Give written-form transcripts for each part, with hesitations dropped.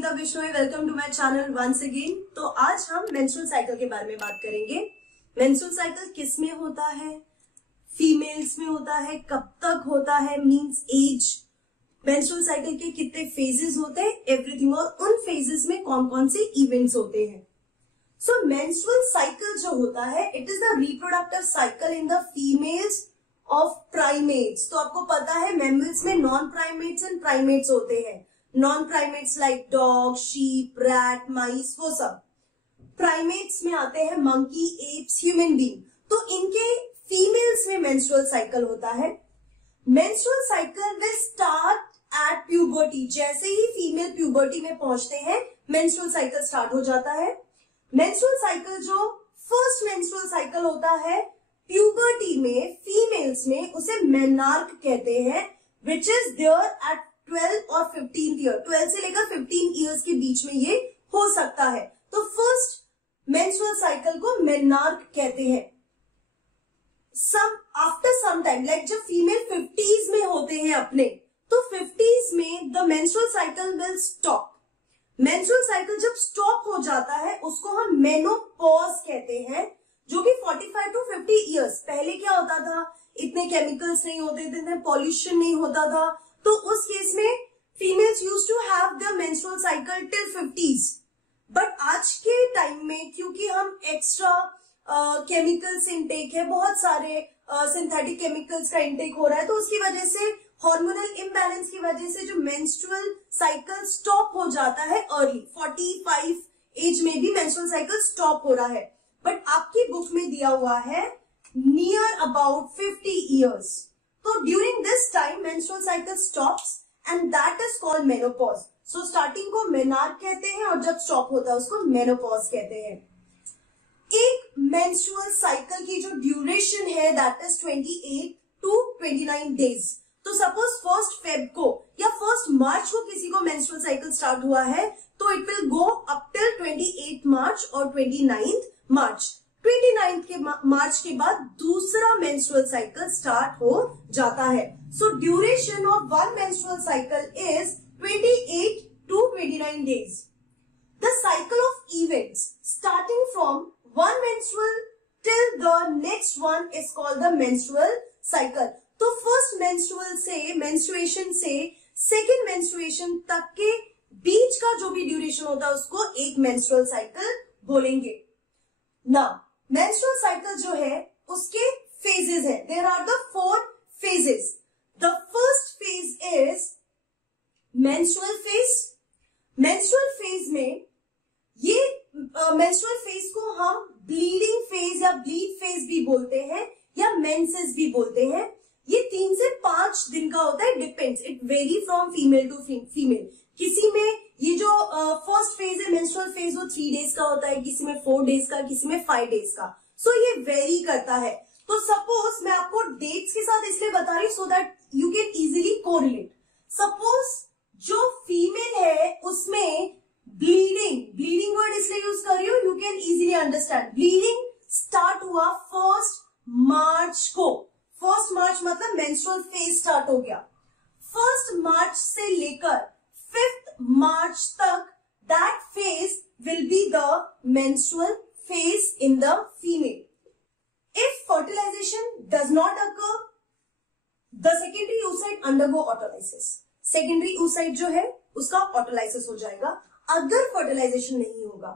Nita Bishnoi, welcome to my channel once again. तो आज हम मेंस्ट्रुअल साइकिल के बारे में बात करेंगे। मेंस्ट्रुअल साइकिल किस में होता है, फीमेल्स में होता है, कब तक होता है, मींस एज, मेंस्ट्रुअल साइकिल के कितने फेजेस होते हैं, एवरीथिंग, और उन फेजेस में कौन कौन से इवेंट्स होते हैं। सो मेंस्ट्रुअल साइकिल जो होता है, it is the reproductive cycle in the females of primates. तो आपको पता है मैमल्स में नॉन प्राइमेट्स एंड प्राइमेट्स होते हैं। Non primates like dog, sheep, rat, mice, वो सब। प्राइमेट्स में आते हैं मंकी, एप्स, ह्यूमन बीइंग। तो इनके फीमेल्स में मेंस्ट्रुअल साइकिल होता है। Menstrual cycle will start at puberty. जैसे ही फीमेल प्यूबर्टी में पहुंचते हैं मेंस्ट्रुअल साइकिल स्टार्ट हो जाता है। मेंस्ट्रुअल साइकिल जो फर्स्ट मेंस्ट्रुअल साइकिल होता है प्यूबर्टी में फीमेल्स में, उसे मेनार्क कहते हैं, विच इज देयर एट 12 और 15 ईयर। 12 से लेकर 15 ईयर्स के बीच में ये हो सकता है। तो फर्स्ट मेंस्ट्रुअल साइकिल को मेनार्क कहते हैं। आफ्टर सम टाइम, लाइक जब फीमेल 50s में होते हैं अपने, तो 50s में the menstrual cycle will stop. Menstrual cycle जब स्टॉप हो जाता है उसको हम मेनोपॉज कहते हैं, जो कि 45 टू 50 ईयर्स। पहले क्या होता था, इतने केमिकल्स नहीं होते थे, इतने पॉल्यूशन नहीं होता था, तो उस केस में females used to have the menstrual cycle till 50s। But आज के टाइम में क्योंकि हम एक्स्ट्रा केमिकल्स इनटेक है, बहुत सारे सिंथेटिक केमिकल्स का इनटेक हो रहा है, तो उसकी वजह से हार्मोनल इम्बैलेंस की वजह से जो मेंस्ट्रुअल साइकिल स्टॉप हो जाता है अर्ली 45 एज में भी मेंस्ट्रुअल साइकिल स्टॉप हो रहा है। बट आपकी बुक में दिया हुआ है नियर अबाउट 50 ईयर्स। तो during this time menstrual cycle stops and that is called menopause. So starting को मेनार्क कहते हैं और जब स्टॉप होता है उसको मेनोपॉज कहते हैं। एक मेंस्ट्रुअल साइकिल की जो ड्यूरेशन है दैट इज 28 टू 29 डेज। तो सपोज 1 फेब को या 1 मार्च को किसी को मेंस्ट्रुअल साइकिल स्टार्ट हुआ है, तो it will go up till 28 मार्च और 29 मार्च। 29 के मार्च के बाद दूसरा मेंस्ट्रुअल साइकिल स्टार्ट हो जाता है। So duration of one menstrual cycle is 28 to 29 days. The cycle of events starting from one menstrual till the next one is called the menstrual cycle. तो first menstruation से second menstruation तक के बीच का जो भी ड्यूरेशन होता है उसको एक menstrual cycle बोलेंगे। Now, menstrual cycle जो है उसके phases है। There are the 4 phases. The first phase is menstrual phase. Menstrual phase में ये मेंस्ट्रुअल फेज को हम ब्लीडिंग फेज या ब्लीड फेज भी बोलते हैं या मेंसेस भी बोलते हैं। ये 3 से 5 दिन का होता है, depends, it vary from female to female. किसी में ये जो फर्स्ट फेज है मेंस्ट्रुअल फेज वो 3 डेज का होता है, किसी में 4 डेज का, किसी में 5 डेज का। सो ये वेरी करता है। तो सपोज मैं आपको डेट्स के साथ इसलिए बता रही हूँ so that you can easily correlate. Suppose जो फीमेल है उसमें ब्लीडिंग वर्ड इसलिए यूज कर रही हूं, you can easily understand. Bleeding start हुआ 1 मार्च को। 1 मार्च मतलब मेंस्ट्रुअल फेज स्टार्ट हो गया। 1 मार्च से लेकर 5 मार्च तक that phase will be the menstrual phase in the female. If fertilization does not occur, the secondary oocyte undergo autolysis. Secondary oocyte जो है उसका ऑटोलाइसिस हो जाएगा अगर फर्टिलाइजेशन नहीं होगा।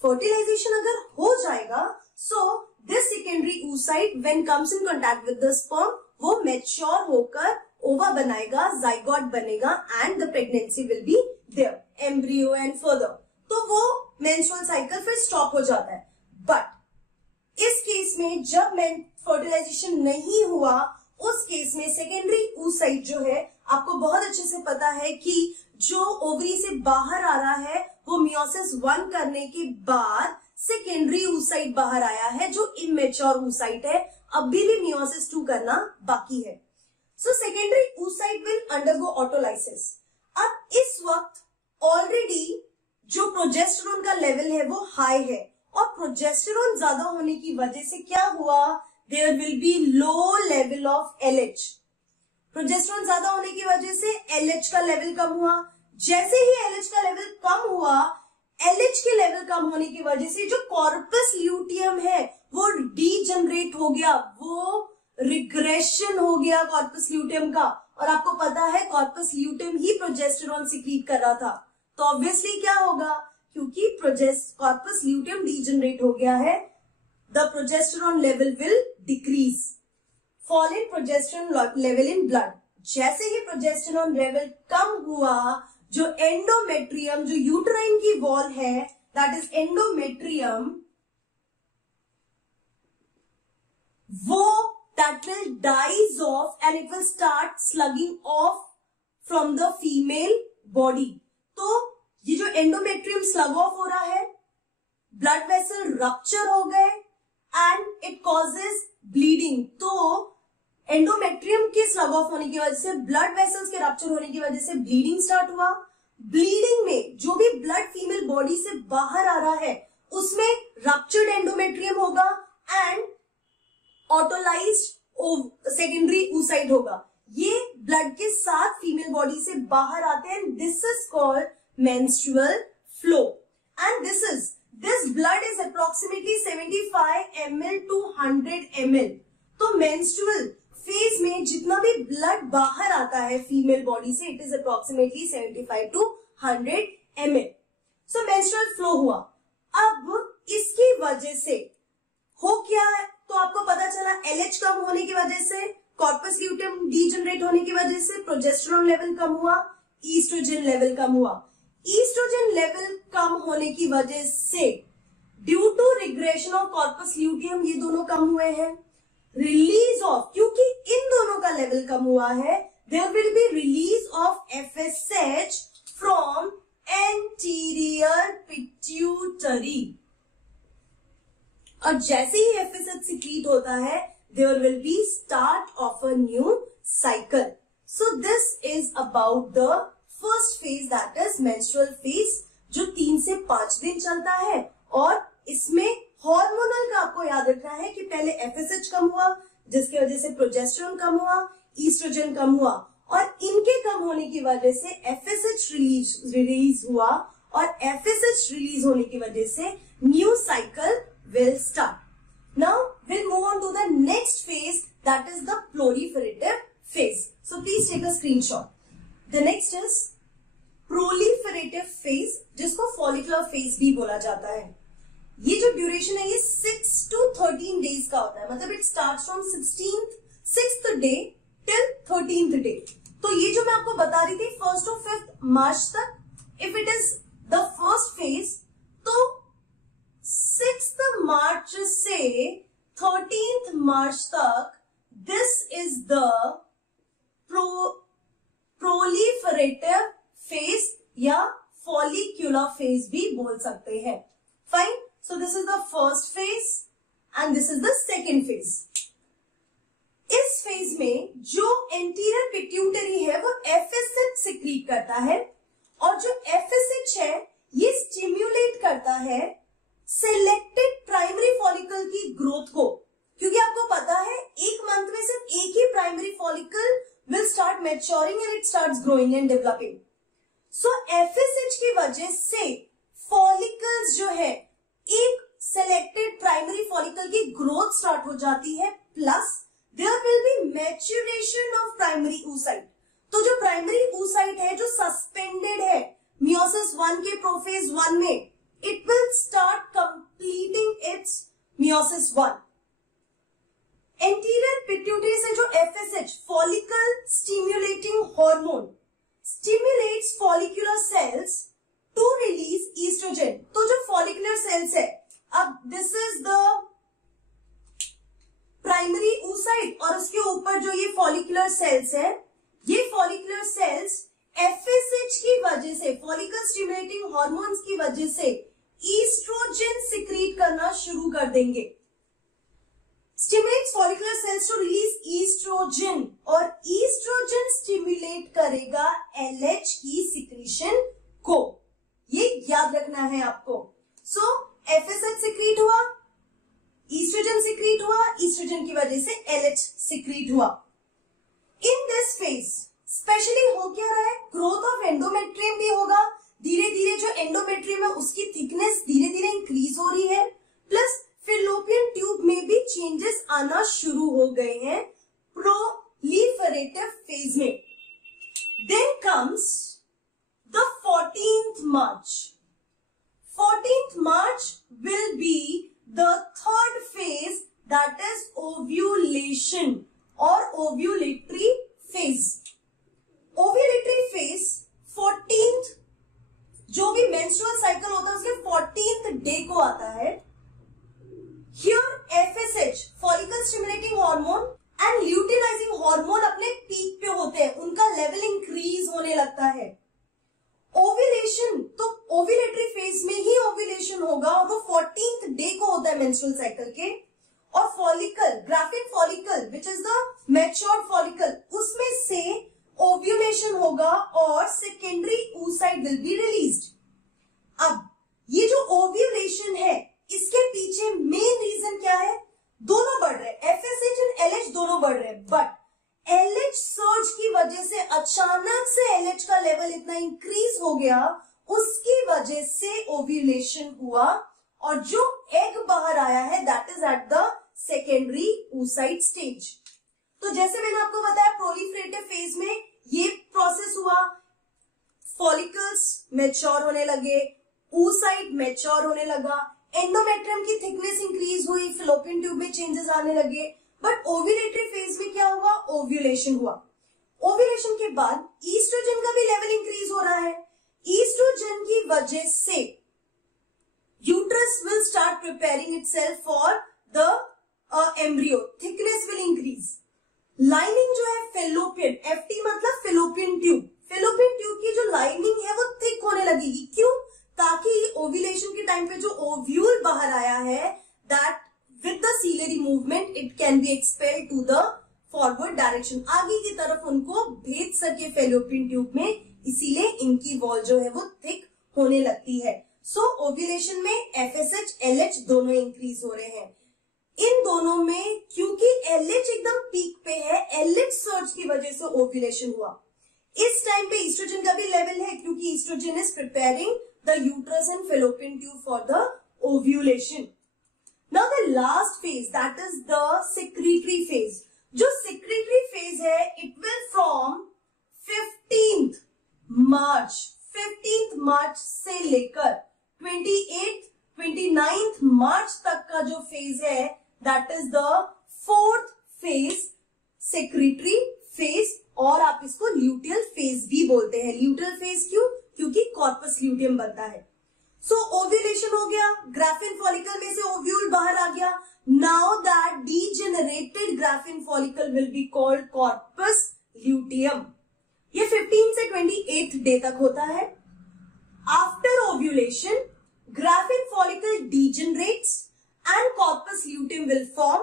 फर्टिलाइजेशन अगर हो जाएगा, so this secondary oocyte when comes in contact with the sperm, वो मैच्योर होकर ओवा बनाएगा, जाइगोट बनेगा and the pregnancy will be there, embryo and further. तो वो मेंस्ट्रुअल साइकिल फिर स्टॉप हो जाता है। बट इस केस में जब फर्टिलाइजेशन नहीं हुआ, उस केस में सेकेंडरी oocyte जो है, आपको बहुत अच्छे से पता है कि जो ओवरी से बाहर आ रहा है वो मियोसिस 1 करने के बाद सेकेंडरी oocyte बाहर आया है जो इमेच्योर oocyte है, अभी भी मियोसिस 2 करना बाकी है। So secondary oocyte will undergo autolysis. अब इस वक्त ऑलरेडी जो प्रोजेस्टेरोन का लेवल है वो हाई है, और प्रोजेस्टेरोन ज्यादा होने की वजह से क्या हुआ, there will be low level of LH। Progesterone ज्यादा होने की वजह से LH का लेवल कम हुआ। जैसे ही LH का लेवल कम हुआ, LH के लेवल कम होने की वजह से जो कॉर्पस ल्यूटियम है वो डीजनरेट हो गया, वो रिग्रेशन हो गया कॉर्पस ल्यूटियम का। और आपको पता है कॉर्पस ल्यूटियम ही प्रोजेस्टेरॉन सिक्रीट कर रहा था, तो ऑब्वियसली क्या होगा, क्योंकि कॉर्पस ल्यूटियम डीजनरेट हो गया है, the progesterone level will decrease, fall in progesterone level in blood. जैसे ही प्रोजेस्टेरॉन लेवल कम हुआ, जो एंडोमेट्रियम, जो यूट्राइन की वॉल है, दैट इज एंडोमेट्रियम, वो that will dies off and it will start slugging off from the female body। तो ये जो एंडोमेट्रियम स्लग ऑफ हो रहा है, ब्लड वेसल रप्चर हो गए एंड इट कॉजेज ब्लीडिंग। तो एंडोमेट्रियम के स्लग ऑफ होने की वजह से, ब्लड वेसल्स के रप्चर होने की वजह से ब्लीडिंग स्टार्ट हुआ। ब्लीडिंग में जो भी ब्लड फीमेल बॉडी से बाहर आ रहा है उसमें रप्चर्ड एंडोमेट्रियम होगा एंड ऑटोलाइज्ड सेकेंडरी oocyte होगा। ये ब्लड के साथ फीमेल बॉडी से बाहर आते हैं, this is called menstrual flow and this blood is approximately 75 ml to 100 ml। तो मेंस्ट्रुअल फेज में जितना भी ब्लड बाहर आता है फीमेल बॉडी से, it is approximately 75 to 100 ml। So menstrual flow हुआ। अब इसकी वजह से हो क्या है, तो आपको पता चला LH कम होने की वजह से, कॉर्पस ल्यूटियम डीजनरेट होने की वजह से प्रोजेस्टेरॉन लेवल कम हुआ, ईस्ट्रोजन लेवल कम हुआ। ईस्ट्रोजन लेवल कम होने की वजह से due to regression of corpus luteum ये दोनों कम हुए हैं। रिलीज ऑफ, क्योंकि इन दोनों का लेवल कम हुआ है, there will be release of FSH from anterior pituitary. और जैसे ही FSH सिक्रीट होता है, there will be start of a new cycle. So this is about the first phase, that is menstrual phase, जो 3 से 5 दिन चलता है। और इसमें हार्मोनल का आपको याद रखना है कि पहले FSH कम हुआ, जिसकी वजह से प्रोजेस्टेरॉन कम हुआ, ईस्ट्रोजन कम हुआ, और इनके कम होने की वजह से FSH रिलीज हुआ, और FSH रिलीज होने की वजह से new cycle will start. Now we'll move on to the next phase, that is the proliferative phase. So please take a screenshot. The next is proliferative phase, जिसको follicular phase भी बोला जाता है। ये जो ड्यूरेशन है ये 6 to 13 days का होता है, मतलब it starts from 6th day till 13th day। तो ये जो मैं आपको बता रही थी 1st to 5th मार्च तक, if it is the first phase, तो 6th मार्च से 13th मार्च तक this is the proliferative phase या फॉलिक्यूलर फेज भी बोल सकते हैं। Fine, so this is the first phase and this is the second phase. इस फेज में जो एंटीरियर पिट्यूटरी है वो FSH सिक्रीट करता है, और जो FSH है ये स्टिम्युलेट करता है सिलेक्टेड प्राइमरी फॉलिकल की ग्रोथ को, क्योंकि आपको पता है एक मंथ में सिर्फ एक ही primary follicle will start maturing and it starts growing and developing. So FSH की वजह से फॉलिकल्स जो है, एक सिलेक्टेड प्राइमरी फॉलिकल की ग्रोथ स्टार्ट हो जाती है, plus there will be maturation of primary oocyte। तो जो प्राइमरी oocyte है जो सस्पेंडेड है मियोसिस 1 के प्रोफेज 1 में, it will start completing its meiosis 1। Anterior pituitary से जो FSH, follicle stimulating hormone, stimulates follicular cells to release estrogen। तो जो follicular cells है, अब this is the primary oocyte, और उसके ऊपर जो ये follicular cells है, ये follicular cells FSH की वजह से, follicle stimulating hormones की वजह से ईस्ट्रोजन सिक्रीट करना शुरू कर देंगे। Stimulates follicular cells to release oestrogen, और ईस्ट्रोजन स्टिमुलेट करेगा LH की सिक्रीशन को, ये याद रखना है आपको। सो FSH सिक्रीट हुआ, ईस्ट्रोजन सिक्रीट हुआ, ईस्ट्रोजन की वजह से LH सिक्रीट हुआ। इन दिस फेज स्पेशली हो क्या रहा है, ग्रोथ ऑफ एंडोमेट्रियम भी होगा, धीरे धीरे जो एंडोमेट्रियम है उसकी थिकनेस धीरे धीरे इंक्रीज हो रही है, प्लस फिलोपियन ट्यूब में भी चेंजेस आना शुरू हो गए हैं प्रोलिफरेटिव फेज में. Then comes the 14th March. 14th March will be the third phase, that is ovulation or ovulatory phase. Ovulatory phase 14th, जो भी मेंस्ट्रुअल साइकिल होता है उसके 14th डे को आता है. Here FSH follicle stimulating hormone and luteinizing hormone अपने peak पे होते हैं, उनका लेवल इंक्रीज होने लगता है. ओव्यूलेशन, तो ओव्यूलेटरी फेज में ही ओव्यूलेशन होगा और वो 14th डे को होता है मेंस्ट्रुअल साइकिल के. और follicle, graphene follicle which is the matured follicle, उसमें से ओव्यूलेशन होगा और secondary oocyte will be released. अब ये जो ओव्यूलेशन है इसके पीछे मेन रीजन क्या है, दोनों बढ़ रहे हैं, एफएसएच एंड एलएच दोनों बढ़ रहे हैं, बट एलएच सर्ज की वजह से अचानक से एलएच का लेवल इतना इंक्रीज हो गया, उसकी वजह से ओव्यूलेशन हुआ और जो एग बाहर आया है that is at the secondary oocyte stage. तो जैसे मैंने आपको बताया प्रोलिफरेटिव फेज में ये प्रोसेस हुआ, फॉलिकल्स मैच्योर होने लगे, oocyte मैच्योर होने लगा, एंडोमेट्रियम की थिकनेस इंक्रीज हुई, फिलोपियन ट्यूब में चेंजेस आने लगे. बट ओव्यूलेटरी फेज में क्या हुआ, ओव्यूलेशन हुआ. ओव्यूलेशन के बाद ईस्ट्रोजन का भी लेवल इंक्रीज हो रहा है. ईस्ट्रोजन की वजह से uterus will start preparing itself for the embryo, thickness will increase. Lining जो है फेलोपियन, एफटी मतलब फिलोपियन ट्यूब, फिलोपियन ट्यूब की जो लाइनिंग है वो थिक होने लगेगी. क्यों, ताकि ओव्यूलेशन के टाइम पे जो ओव्यूल बाहर आया है that with the ciliary movement it can be expelled to the forward direction, आगे की तरफ उनको भेज सके फेलोपियन ट्यूब में, इसीलिए इनकी वॉल जो है वो थिक होने लगती है. सो ओव्यूलेशन में एफएसएच एलएच दोनों इंक्रीज हो रहे हैं. इन दोनों में क्योंकि एलएच एकदम पीक पे है, एलएच सर्ज की वजह से ओव्यूलेशन हुआ. इस टाइम पे ईस्ट्रोजन का भी लेवल है क्योंकि oestrogen is preparing the uterus and fallopian tube for the ovulation. Now the last phase, that is the secretory phase. जो secretory phase है, it will from 15th March से लेकर 29th March तक का जो phase है, that is the 4th phase, secretory phase, और आप इसको luteal phase भी बोलते हैं. luteal phase क्यों, क्योंकि corpus luteum बनता है. सो ओव्यूलेशन हो गया, ग्राफिन फॉलिकल में से ओव्यूल बाहर आ गया. Now that degenerated graphene follicle will be called corpus luteum. ये 15 से 28th डे तक होता है. After ovulation graphene follicle degenerates and corpus luteum will form.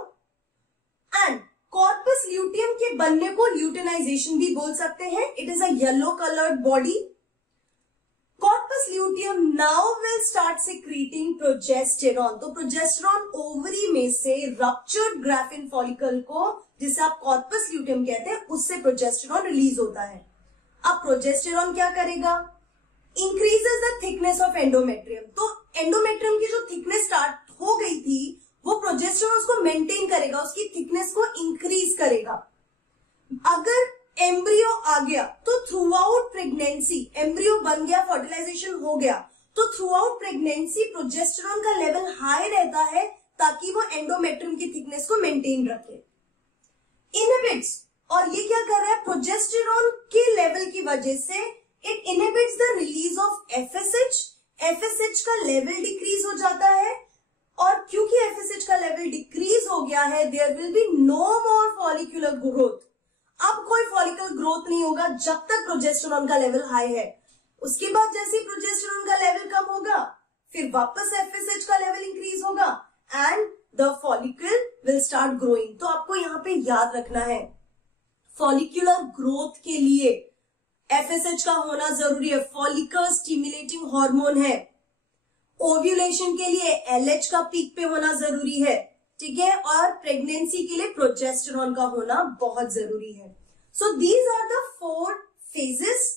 And corpus luteum के बनने को ल्यूटिनाइजेशन भी बोल सकते हैं. It is a yellow coloured body. Corpus luteum now will start secreting progesterone. तो प्रोजेस्टेरॉन ओवरी में से रप्चर्ड ग्राफिन फॉलिकल को, जिसे आप कॉर्पस ल्यूटियम कहते हैं, उससे प्रोजेस्टेरॉन रिलीज होता है. अब प्रोजेस्टेरॉन क्या करेगा, increases the thickness of endometrium. तो एंडोमेट्रियम की जो थिकनेस स्टार्ट हो गई थी वो प्रोजेस्टेरॉन उसको मेंटेन करेगा, उसकी थिकनेस को इंक्रीज करेगा. अगर एम्ब्रियो आ गया तो थ्रू आउट प्रेगनेंसी, एम्ब्रियो बन गया, फर्टिलाइजेशन हो गया, तो थ्रू आउट प्रेगनेंसी प्रोजेस्टेरॉन का लेवल हाई रहता है ताकि वो एंडोमेट्रियम की थिकनेस को मेंटेन रखे. इनहिबिट्स, और ये क्या कर रहा है, प्रोजेस्टेरॉन के लेवल की वजह से it inhibits the release of FSH. FSH का लेवल डिक्रीज हो जाता है और क्योंकि एफएसएच का लेवल डिक्रीज हो गया है there will be no more follicular growth. अब कोई फॉलिकल ग्रोथ नहीं होगा जब तक प्रोजेस्टेरॉन का लेवल हाई है. उसके बाद जैसे प्रोजेस्टेरॉन का लेवल कम होगा फिर वापस एफएसएच का लेवल इंक्रीज होगा and the follicle will start growing. तो आपको यहाँ पे याद रखना है फॉलिकुलर ग्रोथ के लिए एफएसएच का होना जरूरी है, फॉलिकल स्टिमुलेटिंग हार्मोन है. ओव्यूलेशन के लिए एलएच का पीक पे होना जरूरी है, ठीक है, और प्रेगनेंसी के लिए प्रोजेस्टेरॉन का होना बहुत जरूरी है. So these are the 4 phases.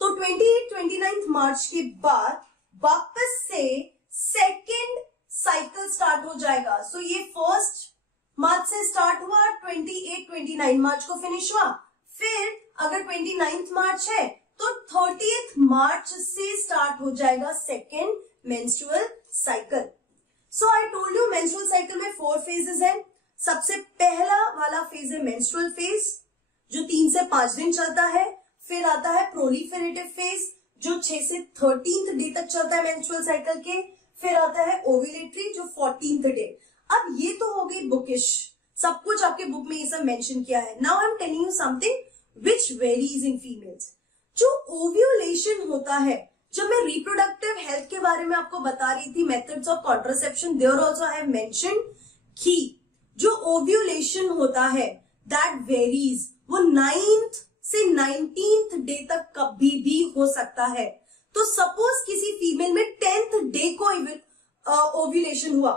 तो 28-29 मार्च के बाद वापस से सेकेंड साइकिल स्टार्ट हो जाएगा। सो ये 1 मार्च से स्टार्ट हुआ, 28-29 मार्च को फिनिश हुआ। फिर अगर 29 मार्च है तो 30 मार्च से स्टार्ट हो जाएगा second menstrual cycle. So I told you menstrual cycle में 4 फेजेस हैं। सबसे पहला वाला फेज है मेंस्ट्रुअल फेज, जो 3 से 5 दिन चलता है। फिर आता है प्रोलिफेरेटिव फेज, जो 6 से 13th डे तक चलता है मेंस्ट्रुअल साइकिल के। फिर आता है ओव्यूलेटरी, जो 14th डे। अब ये तो हो गई बुकिश, सब कुछ आपके बुक में ये सब मेंशन किया है। Now I am telling you something which varies in females. जो ओव्यूलेशन होता है, जब मैं रिप्रोडक्टिव हेल्थ के बारे में आपको बता रही थी, methods of contraception, there also I have mentioned कि जो ओव्यूलेशन होता है दैट वेरीज, वो 9th से 19th डे तक कभी भी हो सकता है। तो सपोज किसी फीमेल में 10th डे को ओव्यूलेशन हुआ,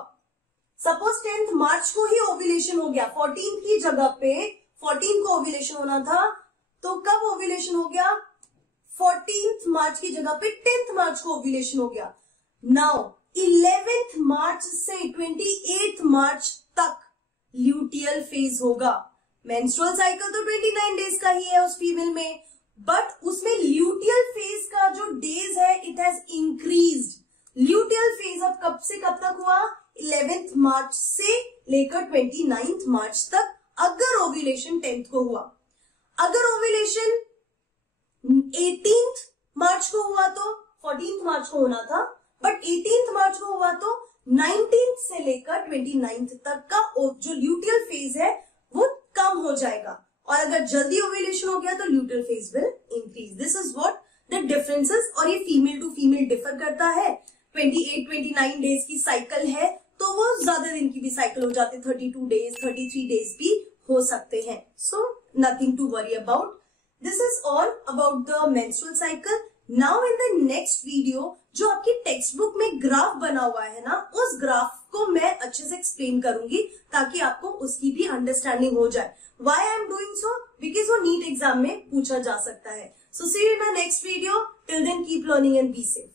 सपोज 10th मार्च को ही ओव्यूलेशन हो गया, 14th की जगह पे 14 को ओव्यूलेशन होना था, तो कब ओव्यूलेशन हो गया? 14th मार्च की जगह पे 10th मार्च को ओव्यूलेशन हो गया। नाउ 11th मार्च से 28th मार्च तक ल्यूटियल फेज होगा। मेंस्ट्रुअल साइकिल तो 29 डेज का ही है उस फीमेल में, बट उसमें ल्यूटियल फेज का जो डेज है it has increased. Luteal phase अब कब से कब तक हुआ? 11th मार्च से लेकर 29th मार्च तक, अगर ओव्यूलेशन 10th को हुआ। अगर ओव्यूलेशन 18th मार्च को हुआ तो 14th मार्च को होना था, बट 18th मार्च को हुआ तो 19th से लेकर 29th तक का जो ल्यूटियल फेज है वो कम हो जाएगा। और अगर जल्दी ओव्यूलेशन हो गया तो luteal phase will increase. This is what the differences. और ये फीमेल टू फीमेल डिफर करता है। 28-29 डेज की साइकिल है तो वो ज्यादा दिन की भी साइकिल हो जाती है, 32 डेज 33 डेज भी हो सकते हैं। So nothing to worry about. This is all about the menstrual cycle. Now in the next video, जो आपकी टेक्स्ट बुक में ग्राफ बना हुआ है ना, उस ग्राफ को मैं अच्छे से एक्सप्लेन करूंगी ताकि आपको उसकी भी अंडरस्टैंडिंग हो जाए। Why I am doing so? Because वो नीट एग्जाम में पूछा जा सकता है। So see you in my next video. Till then keep learning and be safe.